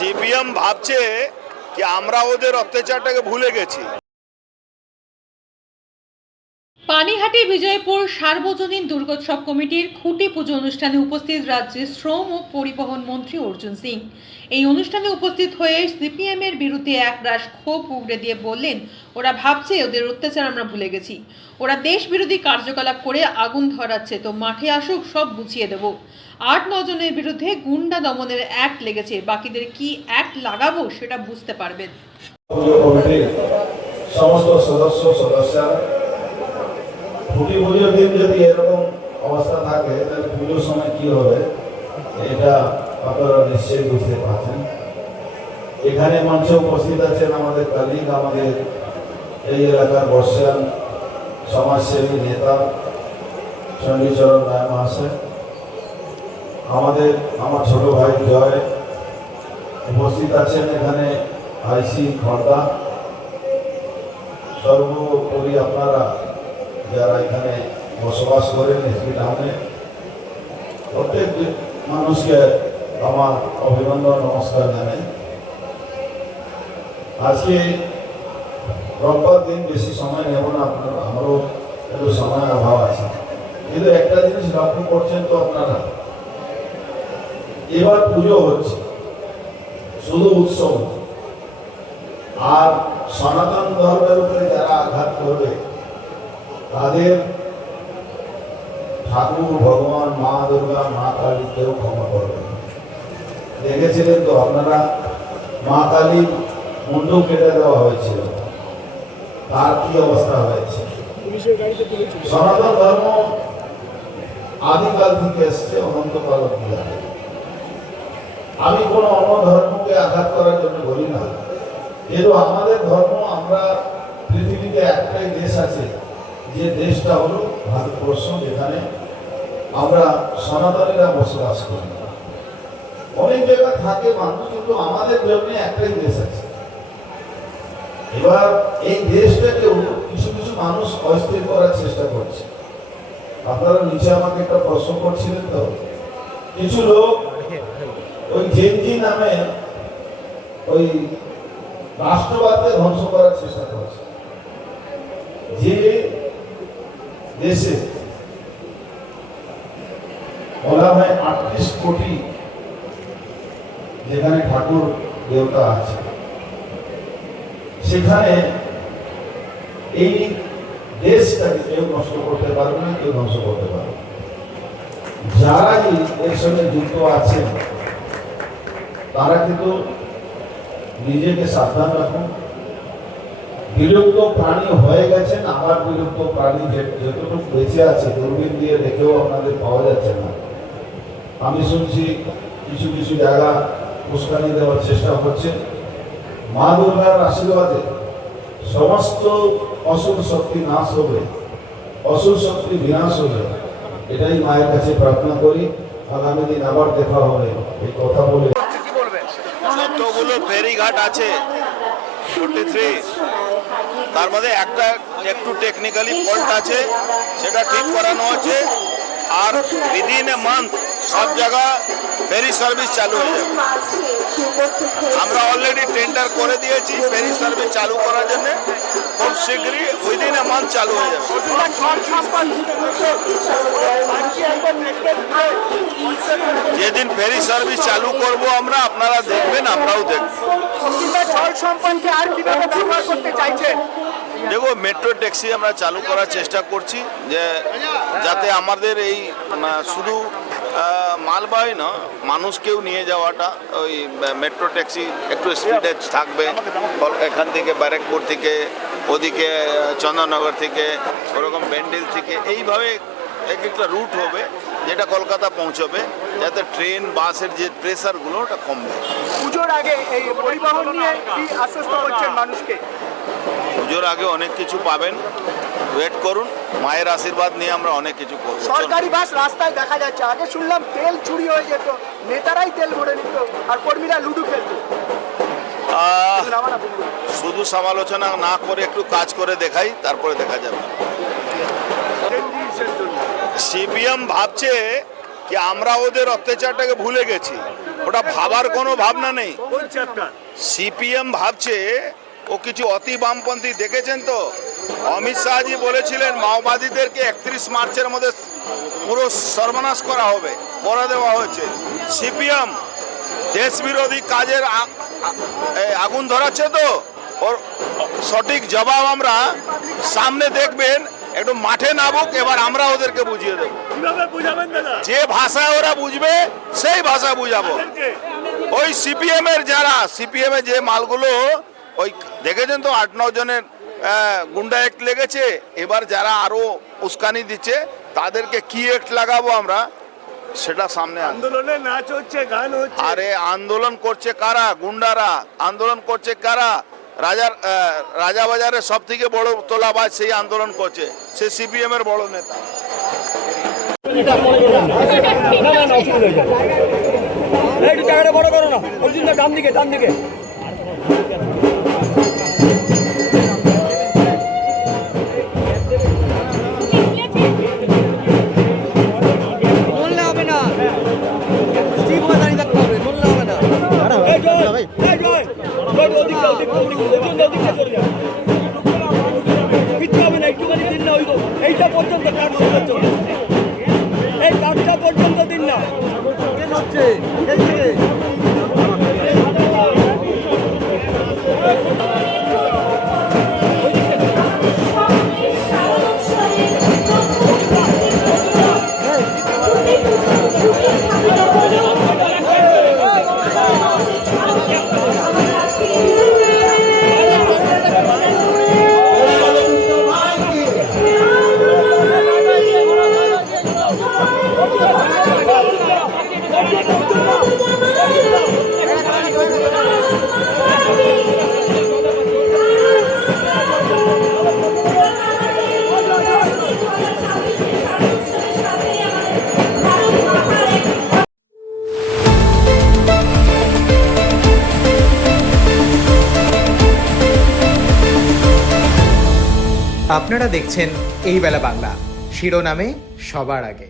CPM ভাবছে কি আমরা ওদের অত্যাচারটাকে ভুলে গেছি। পানিহাটি বিজয়পুর সার্বজনীন দুর্গোৎসব কমিটির খুঁটি পুজো অনুষ্ঠানে উপস্থিত রাজ্যের শ্রম ও পরিবহন মন্ত্রী অর্জুন সিং। এই অনুষ্ঠানে উপস্থিত হয়ে সিপিএম এর বিরুদ্ধে একরাশ ক্ষোভ উগড়ে দিয়ে বললেন, ওরা ভাবছে ওদের অত্যাচার আমরা ভুলে গেছি, ওরা দেশ বিরোধী কার্যকলাপ করে আগুন ধরাচ্ছে, তো মাঠে আসুক, সব বুঝিয়ে দেব। 8-9 জনের বিরুদ্ধে গুন্ডা দমনের অ্যাক্ট লেগেছে, বাকিদের কি অ্যাক্ট লাগাবো সেটা বুঝতে পারবেন। সমস্ত সদস্যরা খুঁটি পুজোর দিন যদি এরকম অবস্থা থাকে তাহলে পুজোর সময় কি হবে এটা আপনারা নিশ্চয়ই বুঝতে পারছেন। এখানে মঞ্চে উপস্থিত আছেন আমাদের কলিগ, আমাদের এই এলাকার বর্ষিয়ান সমাজসেবী নেতা চণ্ডীচরণ রায় মহাশয়, আমার ছোট ভাই জয় উপস্থিত আছেন এখানে, আইসি খর্দা, সর্বোপরি আপনারা যারা এখানে বসবাস করেন এসপি টাউনে, প্রত্যেক মানুষকে আমার অভিনন্দন নমস্কার জানাই। আজকে রোববার দিন, বেশি সময় নেব না, আমারও একটু সময় অভাব আছে, কিন্তু একটা জিনিস লক্ষ্য করছেন তো আপনারা, এবার পুজো হচ্ছে, শুধু উৎসব, আর সনাতন ধর্মের উপরে যারা আঘাত করবে তাদের ঠাকুর, ভগবান, মা দুর্গা, মা কালী কেউ ক্ষমা করবে। দেখেছিলেন তো আপনারা, মা কালী মুন্ডু কেটে দেওয়া হয়েছিল, তার কি অবস্থা হয়েছে। সনাতন ধর্ম আদিকাল থেকে এসছে, অনন্তকাল অবধি। আমি কোনো অন্য ধর্মকে আঘাত করার জন্য বলি না, কিন্তু আমাদের ধর্ম, আমরা পৃথিবীতে একটাই দেশ আছে, যে দেশটা হলো ভারতবর্ষ, যেখানে আমরা সনাতনীরা বসবাস করি। অনেক জায়গায় থাকে মানুষ, কিন্তু আমাদের জন্য একটাই দেশ আছে। এবার এই দেশটাকেও কিছু কিছু মানুষ অস্থির করার চেষ্টা করছে। আপনারা নিচে আমাকে একটা প্রশ্ন করছিলেন তো, কিছু লোক ওই জেনজি নামে ওই রাষ্ট্রবাদকে ধ্বংস করার চেষ্টা করছে। যে দেশে বলা হয় 38 কোটি যেখানে ঠাকুর দেবতা আছে, সেখানে এই দেশটাকে কেউ নষ্ট করতে পারবে না, কেউ ধ্বংস করতে পারবে। যারাই এর সঙ্গে যুক্ত আছেন তারা কিন্তু নিজেকে সাবধান রাখুন। বিলুপ্ত প্রাণী হয়ে গেছেন, আবার বিলুপ্ত প্রাণী যতটুকু বেঁচে আছে দূরবীন দিয়ে দেখেও আপনাদের পাওয়া যাচ্ছে না। আমি শুনছি কিছু কিছু জায়গা উস্কানি দেওয়ার চেষ্টা হচ্ছে। মা দুর্গার আশীর্বাদে সমস্ত অসুর শক্তি নাশ হবে, অসুর শক্তি বিনাশ হবে, এটাই মায়ের কাছে প্রার্থনা করি। আগামী দিন আবার দেখা হবে এই কথা বলে। যতগুলো ফেরিঘাট আছে 43, তার মধ্যে একটা একটু টেকনিক্যালি ফল্ট আছে, সেটা ঠিক করানো হচ্ছে। আর উইদিন এ মান্থ সব জায়গা ফেরি সার্ভিস চালু হয়ে যাবে। আমরা অলরেডি টেন্ডার করে দিয়েছি ফেরি সার্ভিস চালু করার জন্য, খুব শীঘ্রই উইদিন এ মান্থ চালু হয়ে যাবে। যেদিন ফেরি সার্ভিস চালু করব আমরা, আপনারা দেখবেন, আমরাও দেখব। দেখো, মেট্রো ট্যাক্সি আমরা চালু করার চেষ্টা করছি, যে যাতে আমাদের এই শুধু মালবাহী না, মানুষকেও নিয়ে যাওয়াটা, ওই মেট্রো ট্যাক্সি একটু স্পিডে থাকবে। এখান থেকে ব্যারাকপুর থেকে, ওদিকে চন্দননগর থেকে, ওরকম ব্যান্ডেল থেকে, এইভাবে এক একটা রুট হবে যেটা কলকাতা পৌঁছবে, যাতে ট্রেন বাসের যে প্রেসারগুলো ওটা কমবে। পুজোর আগে এই পরিবহন নিয়ে কি আশ্বস্ত করছেন মানুষকে? পুজোর আগে অনেক কিছু পাবেন, ওয়েট করুন, মায়ের আশীর্বাদ নিয়ে আমরা অনেক কিছু করব। সরকারি বাস রাস্তায় দেখা যাচ্ছে, আগে শুনলাম তেল চুরি হয়ে যেত, নেতারাই তেল ভরে নিত আর কর্মীরা লুডু খেলত। শুধু সমালোচনা না করে একটু কাজ করে দেখাই, তারপরে দেখা যাবে। সিপিএম ভাবছে কি আমরা ওদের অত্যাচারটাকে ভুলে গেছি, ওটা ভাবার কোনো ভাবনা নেই। চলছে আপনার? সিপিএম ভাবছে ও কিছু অতি বামপন্থী, দেখেছেন তো অমিত শাহজি বলেছিলেন মাওবাদীদেরকে 31 মার্চের মধ্যে পুরো সর্বনাশ করা হবে, করে দেওয়া হয়েছে। সিপিএম দেশ বিরোধী কাজের আগুন ধরাচ্ছে, তো ওর সঠিক জবাব আমরা সামনে দেখবেন। একটু মাঠে নামুক, এবার আমরা ওদেরকে বুঝিয়ে দেবো। কিভাবে বুঝাবেন দাদা? যে ভাষায় ওরা বুঝবে সেই ভাষা বুঝাবো। ওই সিপিএম এর যারা সিপিএম এর যে মালগুলো ওই দেখেছেন তো 8-9 জনের গুন্ডা অ্যাক্ট লেগেছে। এবার যারা আরো উস্কানি দিচ্ছে তাদেরকে কি অ্যাক্ট লাগাবো আমরা সেটা সামনে আসবে। আন্দোলনে নাচ হচ্ছে, গান হচ্ছে। আরে আন্দোলন করছে কারা? গুন্ডারা। আন্দোলন করছে কারা? রাজাবাজারের সব থেকে বড় তোলাবাজ সেই আন্দোলন করছে, সে সিপিএম এর বড় নেতা। একটু জায়গাটা বড় করো না, অর্জুন দা ডান দিকে, ডান দিকে। বললে হবে না, স্টিভ হয়ে দাঁড়িয়ে থাকতে হবে, বললে হবে না। এই জয়, এই জয়, জয় ওদিকটা, ওদিকটা, অর্জুন দা ওদিকটা চলে যাও। কিচ্ছু হবে না, একটুখানি দিন না, এইটা পর্যন্ত, কাঠটা পর্যন্ত, এই কাঠটা পর্যন্ত দিন না। হচ্ছে আপনারা দেখছেন এই বেলা বাংলা, শিরোনামে সবার আগে।